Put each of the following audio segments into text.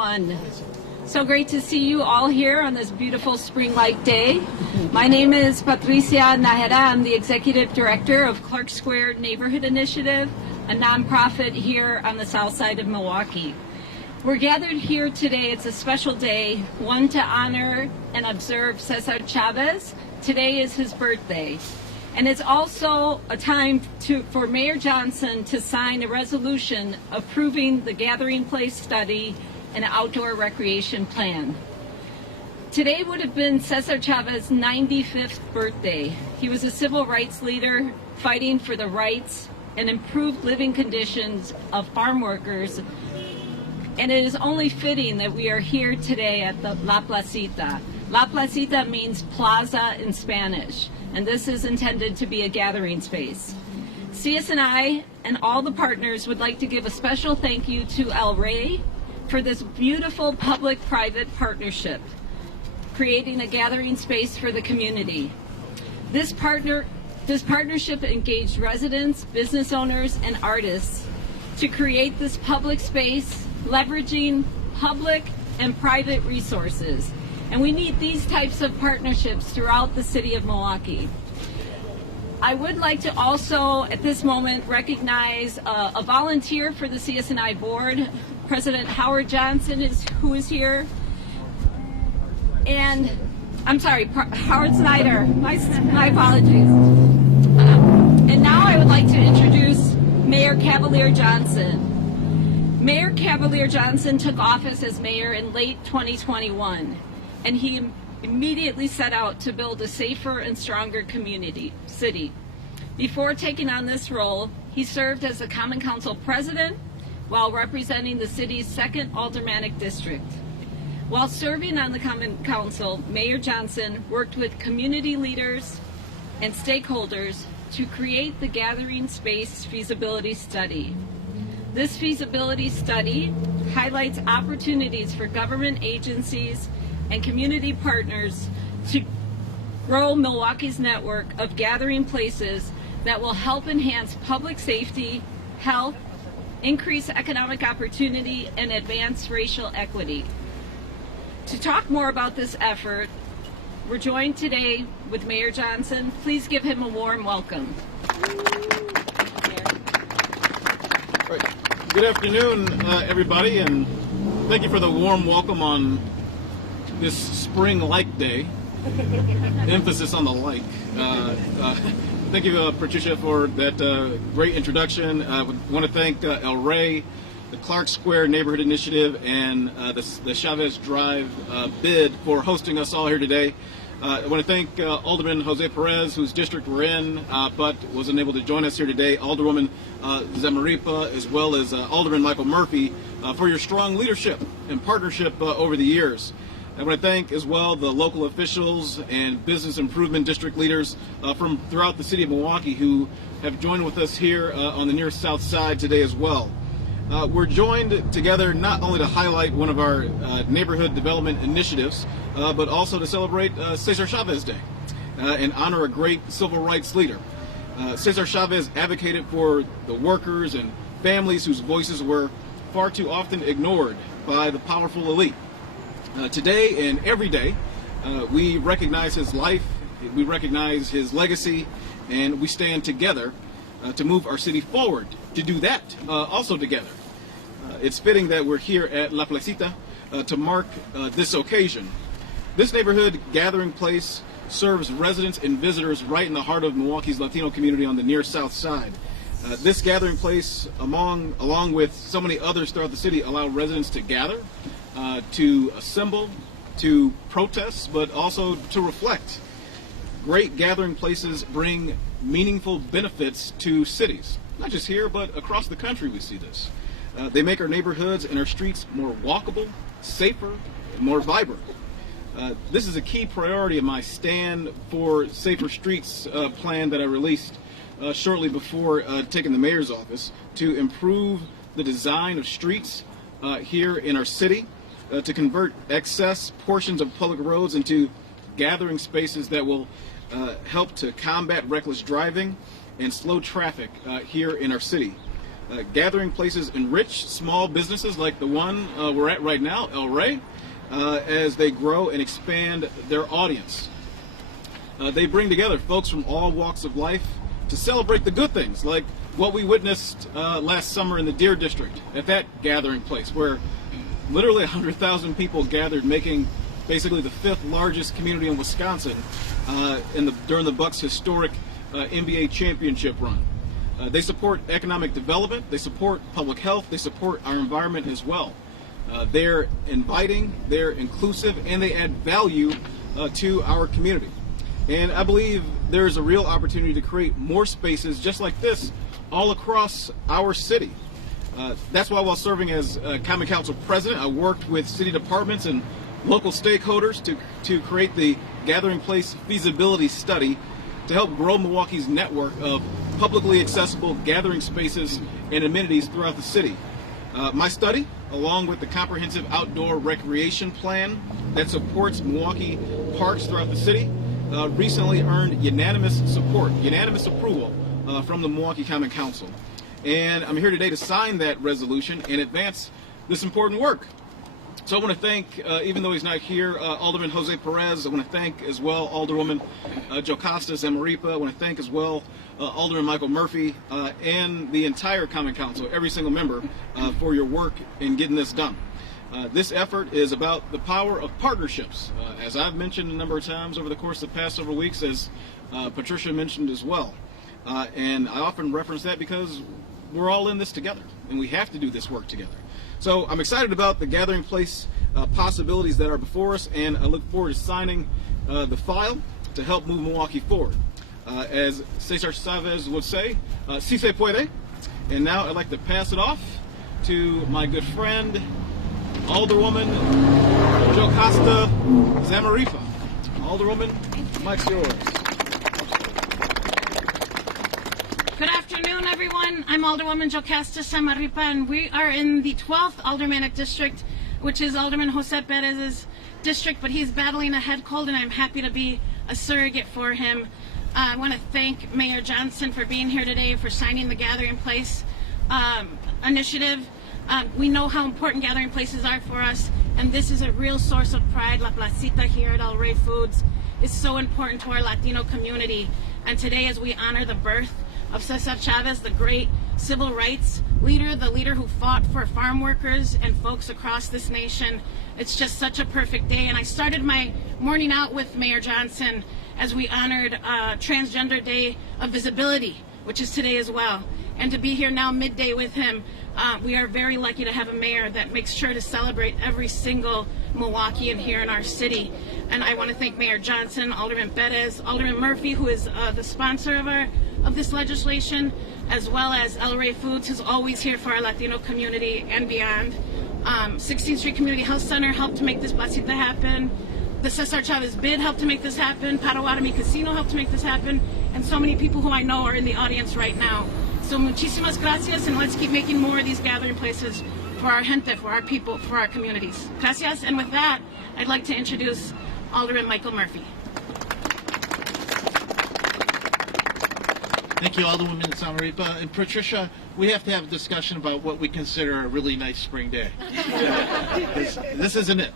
everyone. So great to see you all here on this beautiful spring-like day. My name is Patricia Najera. I'm the Executive Director of Clark Square Neighborhood Initiative, a nonprofit here on the south side of Milwaukee. We're gathered here today. It's a special day, one to honor and observe Cesar Chavez. Today is his birthday. And it's also a time for Mayor Johnson to sign a resolution approving the gathering place study and outdoor recreation plan. Today would have been Cesar Chavez's 95th birthday. He was a civil rights leader fighting for the rights and improved living conditions of farm workers. And it is only fitting that we are here today at the La Placita. La Placita means plaza in Spanish, and this is intended to be a gathering space. CSNI and all the partners would like to give a special thank you to El Rey for this beautiful public-private partnership, creating a gathering space for the community. This partnership engaged residents, business owners, and artists to create this public space, leveraging public and private resources. And we need these types of partnerships throughout the city of Milwaukee. I would like to also, at this moment, recognize a volunteer for the CSNI board, President Howard Johnson, who is here. And, I'm sorry, Howard Snyder, my apologies. And now I would like to introduce Mayor Cavalier Johnson. Mayor Cavalier Johnson took office as mayor in late 2021, and he immediately set out to build a safer and stronger city. Before taking on this role, he served as the Common Council president while representing the city's 2nd Aldermanic District. While serving on the Common Council, Mayor Johnson worked with community leaders and stakeholders to create the Gathering Space Feasibility Study. This feasibility study highlights opportunities for government agencies and community partners to grow Milwaukee's network of gathering places that will help enhance public safety, health, increase economic opportunity, and advance racial equity. To talk more about this effort, we're joined today with Mayor Johnson. Please give him a warm welcome. Good afternoon, everybody, and thank you for the warm welcome on this spring-like day. Emphasis on the like. Thank you, Patricia, for that great introduction. I want to thank El Rey, the Clark Square Neighborhood Initiative, and the Chavez Drive bid for hosting us all here today. I want to thank Alderman Jose Perez, whose district we're in, but wasn't able to join us here today, Alderwoman Zamaripa, as well as Alderman Michael Murphy, for your strong leadership and partnership over the years. I want to thank as well the local officials and business improvement district leaders from throughout the city of Milwaukee who have joined with us here on the near south side today as well. We're joined together not only to highlight one of our neighborhood development initiatives, but also to celebrate Cesar Chavez Day and honor a great civil rights leader. Cesar Chavez advocated for the workers and families whose voices were far too often ignored by the powerful elite. Today and every day, we recognize his life, we recognize his legacy, and we stand together to move our city forward. To do that also together. It's fitting that we're here at La Placita to mark this occasion. This neighborhood gathering place serves residents and visitors right in the heart of Milwaukee's Latino community on the near south side. This gathering place, along with so many others throughout the city, allow residents to gather, to assemble, to protest, but also to reflect. Great gathering places bring meaningful benefits to cities. Not just here, but across the country we see this. They make our neighborhoods and our streets more walkable, safer, and more vibrant. This is a key priority of my Stand for Safer Streets plan that I released shortly before taking the mayor's office to improve the design of streets here in our city, to convert excess portions of public roads into gathering spaces that will help to combat reckless driving and slow traffic here in our city. Gathering places enrich small businesses like the one we're at right now, El Rey, as they grow and expand their audience. They bring together folks from all walks of life to celebrate the good things, like what we witnessed last summer in the Deer District at that gathering place, where literally 100,000 people gathered, making basically the 5th largest community in Wisconsin during the Bucks' historic NBA championship run. They support economic development, they support public health, they support our environment as well. They're inviting, they're inclusive, and they add value to our community. And I believe there's a real opportunity to create more spaces just like this all across our city. That's why while serving as Common Council President, I worked with city departments and local stakeholders to create the Gathering Place Feasibility Study to help grow Milwaukee's network of publicly accessible gathering spaces and amenities throughout the city. My study, along with the comprehensive outdoor recreation plan that supports Milwaukee parks throughout the city, recently earned unanimous approval from the Milwaukee Common Council. And I'm here today to sign that resolution and advance this important work. So I want to thank, even though he's not here, Alderman Jose Perez. I want to thank as well Alderwoman Jocasta Zamaripa. I want to thank as well Alderman Michael Murphy and the entire Common Council, every single member, for your work in getting this done. This effort is about the power of partnerships, as I've mentioned a number of times over the course of the past several weeks, as Patricia mentioned as well. And I often reference that because we're all in this together, and we have to do this work together. So I'm excited about the Gathering Place possibilities that are before us, and I look forward to signing the file to help move Milwaukee forward. As Cesar Chavez would say, si se puede. And now I'd like to pass it off to my good friend, Alderwoman Jocasta Zamaripa. Alderwoman, mic's yours. Good afternoon, everyone. I'm Alderwoman Jocasta Zamaripa, and we are in the 12th Aldermanic District, which is Alderman Jose Perez's district, but he's battling a head cold, and I'm happy to be a surrogate for him. I want to thank Mayor Johnson for being here today, for signing the Gathering Place initiative. We know how important gathering places are for us, and this is a real source of pride. La Placita here at El Rey Foods is so important to our Latino community. And today, as we honor the birth of Cesar Chavez, the great civil rights leader, the leader who fought for farm workers and folks across this nation, it's just such a perfect day. And I started my morning out with Mayor Johnson as we honored Transgender Day of Visibility, which is today as well. And to be here now midday with him, we are very lucky to have a mayor that makes sure to celebrate every single Milwaukeean here in our city. And I want to thank Mayor Johnson, Alderman Perez, Alderman Murphy, who is the sponsor of this legislation, as well as El Rey Foods, who's always here for our Latino community and beyond. 16th Street Community Health Center helped to make this placita happen. The Cesar Chavez bid helped to make this happen. Potawatomi Casino helped to make this happen. And so many people who I know are in the audience right now. So muchísimas gracias, and let's keep making more of these gathering places for our gente, for our people, for our communities. Gracias, and with that, I'd like to introduce Alderman Michael Murphy. Thank you, Alderwoman Zamaripa. And Patricia, we have to have a discussion about what we consider a really nice spring day. This isn't it.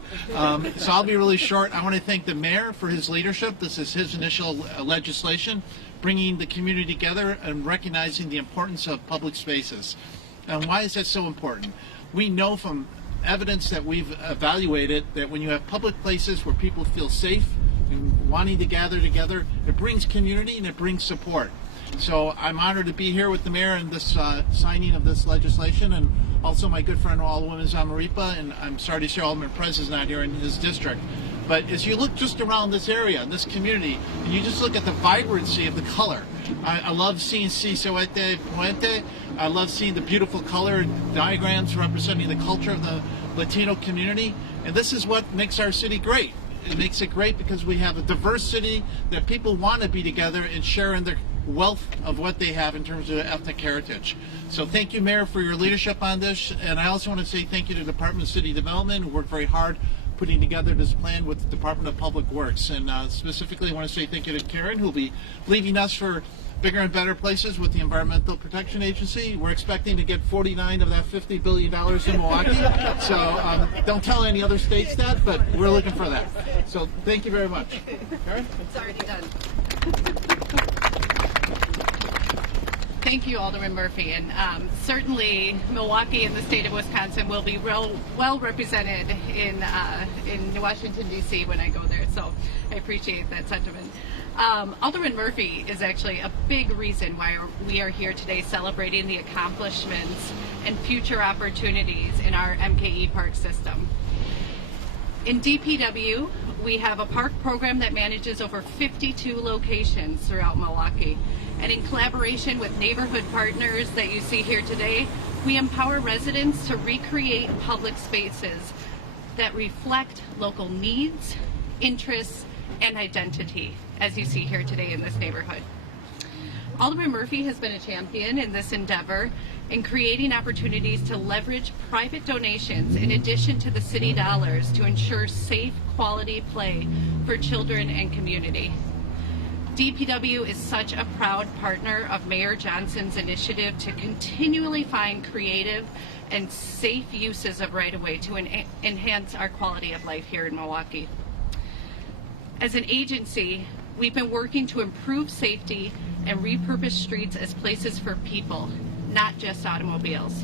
So I'll be really short. I want to thank the mayor for his leadership. This is his initial legislation, bringing the community together and recognizing the importance of public spaces. And why is that so important? We know from evidence that we've evaluated that when you have public places where people feel safe and wanting to gather together, it brings community and it brings support. So I'm honored to be here with the mayor in this signing of this legislation, and also my good friend Alderwoman Zamaripa, and I'm sorry to say Alderman Perez is not here in his district. But as you look just around this area, this community, and you just look at the vibrancy of the color, I love seeing Si Suete Puente. I love seeing the beautiful color diagrams representing the culture of the Latino community. And this is what makes our city great. It makes it great because we have a diverse city that people want to be together and share in their wealth of what they have in terms of ethnic heritage. So thank you, Mayor, for your leadership on this. And I also want to say thank you to the Department of City Development, who worked very hard putting together this plan with the Department of Public Works. And specifically, I want to say thank you to Karen, who will be leading us for bigger and better places with the Environmental Protection Agency. We're expecting to get 49 of that $50 billion in Milwaukee. So don't tell any other states that, but we're looking for that. So thank you very much. Karen? It's already done. Thank you, Alderman Murphy. And certainly Milwaukee and the state of Wisconsin will be well represented in Washington, D.C. when I go there. So I appreciate that sentiment. Alderman Murphy is actually a big reason why we are here today celebrating the accomplishments and future opportunities in our MKE park system. In DPW, we have a park program that manages over 52 locations throughout Milwaukee. And in collaboration with neighborhood partners that you see here today, we empower residents to recreate public spaces that reflect local needs, interests, and identity, as you see here today in this neighborhood. Alderman Murphy has been a champion in this endeavor in creating opportunities to leverage private donations in addition to the city dollars to ensure safe, quality play for children and community. DPW is such a proud partner of Mayor Johnson's initiative to continually find creative and safe uses of right-of-way to enhance our quality of life here in Milwaukee. As an agency, we've been working to improve safety and repurpose streets as places for people, not just automobiles.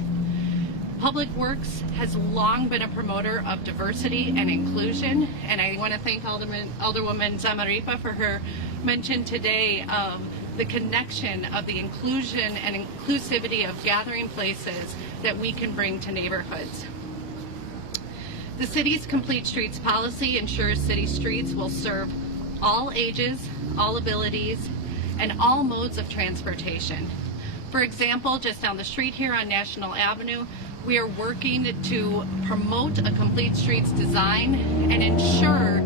Public Works has long been a promoter of diversity and inclusion, and I want to thank Alderwoman Zamarripa for her mention today of the connection of the inclusion and inclusivity of gathering places that we can bring to neighborhoods. The city's Complete Streets policy ensures city streets will serve all ages, all abilities, and all modes of transportation. For example, just down the street here on National Avenue, we are working to promote a Complete Streets design and ensure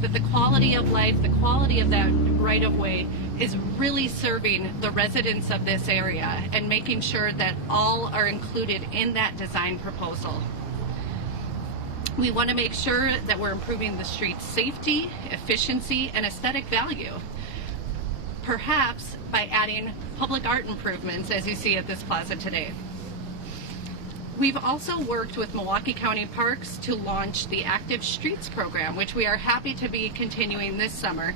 that the quality of life, the quality of that right-of-way is really serving the residents of this area and making sure that all are included in that design proposal. We want to make sure that we're improving the street's safety, efficiency, and aesthetic value, perhaps by adding public art improvements, as you see at this plaza today. We've also worked with Milwaukee County Parks to launch the Active Streets program, which we are happy to be continuing this summer,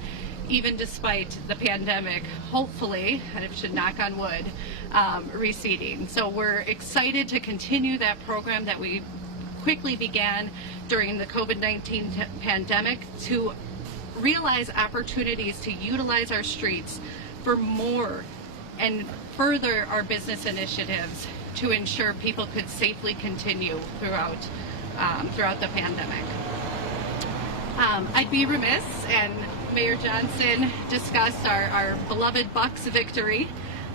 even despite the pandemic, hopefully, and it should knock on wood, receding. So we're excited to continue that program that we quickly began during the COVID-19 pandemic to realize opportunities to utilize our streets for more and further our business initiatives to ensure people could safely continue throughout the pandemic. I'd be remiss, and Mayor Johnson discussed our beloved Bucks victory,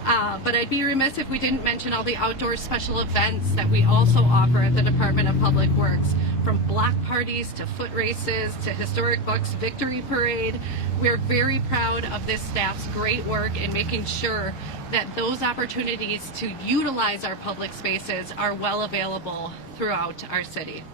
but I'd be remiss if we didn't mention all the outdoor special events that we also offer at the Department of Public Works, from block parties to foot races to Historic Bucks Victory Parade. We're very proud of this staff's great work in making sure that those opportunities to utilize our public spaces are well available throughout our city.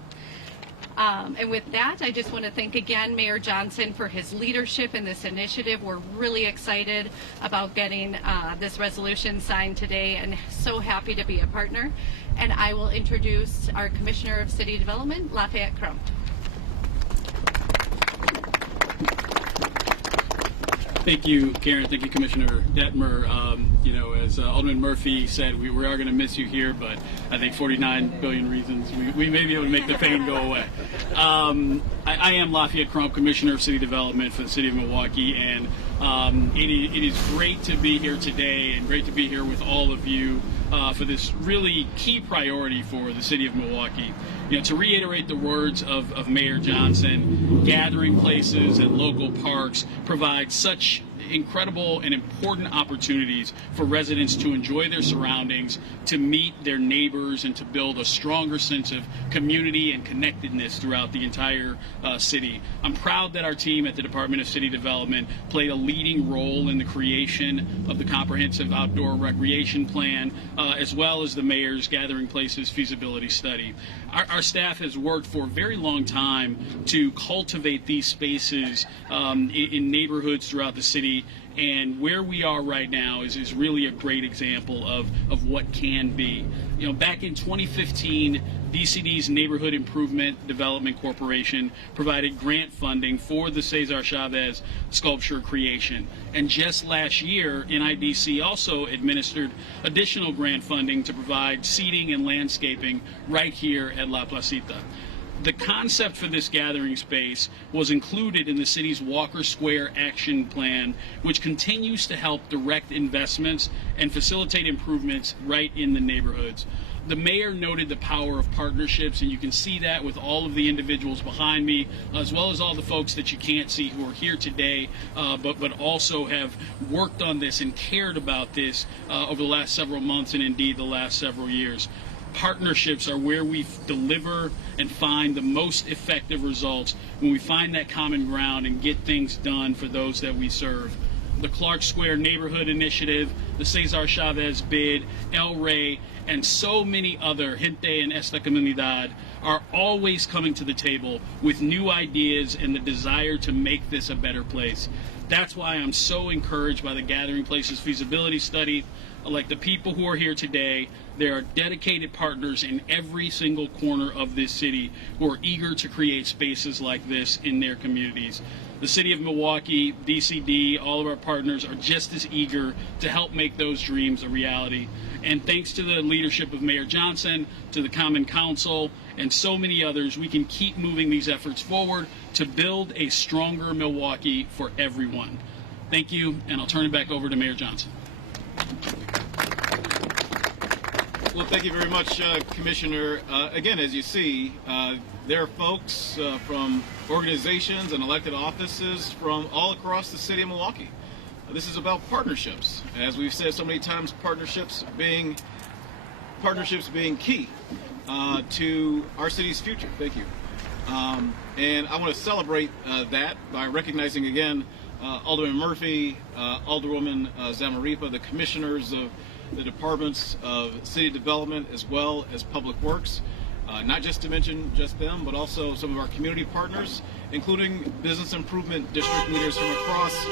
And with that, I just want to thank again Mayor Johnson for his leadership in this initiative. We're really excited about getting this resolution signed today and so happy to be a partner. And I will introduce our Commissioner of City Development, Lafayette Crump. Thank you, Karen. Thank you, Commissioner Detmer. As Alderman Murphy said, we are going to miss you here, but I think 49 billion reasons we may be able to make the pain go away. I am Lafayette Crump, Commissioner of City Development for the City of Milwaukee, and it is great to be here today and great to be here with all of you for this really key priority for the City of Milwaukee. To reiterate the words of Mayor Johnson, gathering places and local parks provide such incredible and important opportunities for residents to enjoy their surroundings, to meet their neighbors, and to build a stronger sense of community and connectedness throughout the entire city. I'm proud that our team at the Department of City Development played a leading role in the creation of the comprehensive outdoor recreation plan, as well as the mayor's Gathering Places feasibility study. Our staff has worked for a very long time to cultivate these spaces in neighborhoods throughout the city, and where we are right now is really a great example of what can be. You know, back in 2015, DCD's Neighborhood Improvement Development Corporation provided grant funding for the Cesar Chavez sculpture creation. And just last year, NIDC also administered additional grant funding to provide seating and landscaping right here at La Placita. The concept for this gathering space was included in the city's Walker Square Action Plan, which continues to help direct investments and facilitate improvements right in the neighborhoods. The mayor noted the power of partnerships, and you can see that with all of the individuals behind me, as well as all the folks that you can't see who are here today, but also have worked on this and cared about this over the last several months and indeed the last several years. Partnerships are where we deliver and find the most effective results, when we find that common ground and get things done for those that we serve. The Clark Square Neighborhood Initiative, the Cesar Chavez Bid, El Rey, and so many other, Gente en esta Comunidad, are always coming to the table with new ideas and the desire to make this a better place. That's why I'm so encouraged by the Gathering Places feasibility study. Like the people who are here today, there are dedicated partners in every single corner of this city who are eager to create spaces like this in their communities. The city of Milwaukee, DCD, all of our partners are just as eager to help make those dreams a reality. And thanks to the leadership of Mayor Johnson, to the Common Council, and so many others, we can keep moving these efforts forward to build a stronger Milwaukee for everyone. Thank you, and I'll turn it back over to Mayor Johnson. Well, thank you very much, Commissioner. Again, as you see, there are folks from organizations and elected offices from all across the city of Milwaukee. This is about partnerships. As we've said so many times, partnerships being key to our city's future. Thank you. And I want to celebrate that by recognizing again Alderman Murphy, Alderwoman Zamaripa, the commissioners of the departments of city development as well as public works, not just to mention just them, but also some of our community partners, including business improvement district leaders from across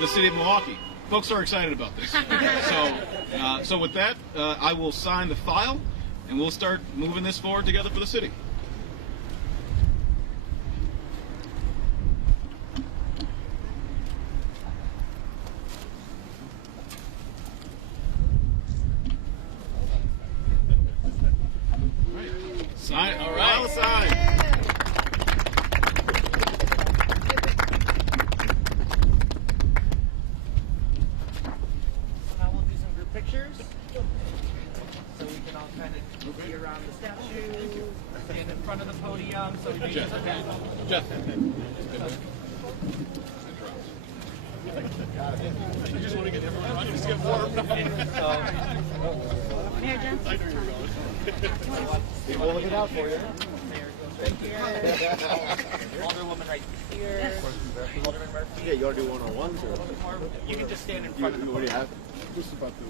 the city of Milwaukee. Folks are excited about this. So with that, I will sign the file and we'll start moving this forward together for the city. Sign. All right. I'll sign. Now we'll do some group pictures. So we can all kind of be around the statue, stand in front of the podium. So we can Jeff. okay. Jeff. I just want to get everyone. I just get warm. Mayor Johnson. We'll look it out for you. Mayor goes right here. Alderwoman right here. Alderman Murphy. Yeah, you want to do one-on-ones or? You can just stand in front of the What do you podium. have? Just about to.